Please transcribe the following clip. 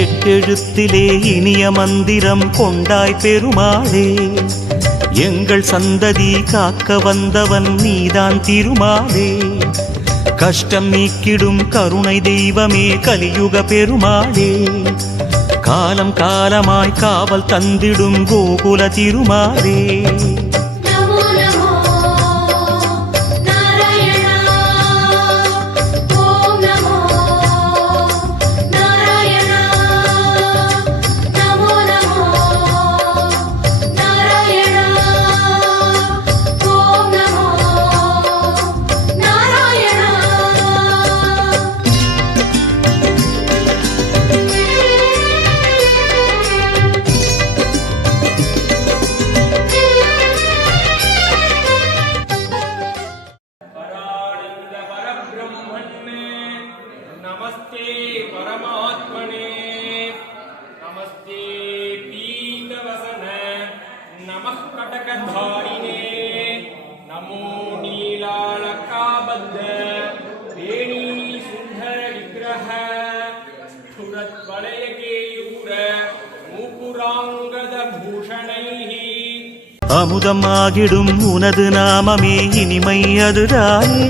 எட்டெழுத்திலே இனிய மந்திரம் கொண்டாய் பெருமாளே, எங்கள் சந்ததி காக்க வந்தவன் நீதான் திருமாலே. கஷ்டம் நீக்கிடும் கருணை தெய்வமே கலியுக பெருமாளே, காலம் காலமாய் காவல் தந்திடும் கோகுல திருமாலே. नमस्ते परमात्मने नमस्ते पीतवसन नमः कटकधारिणे नमो नीलालकाबद्ध वेणी सुंदर विग्रह स्फुरद्वलयकेयूर मूपुरांगद भूषणैः அமுதமாகிடும் உனது நாமமே இனிமை அதுதானே.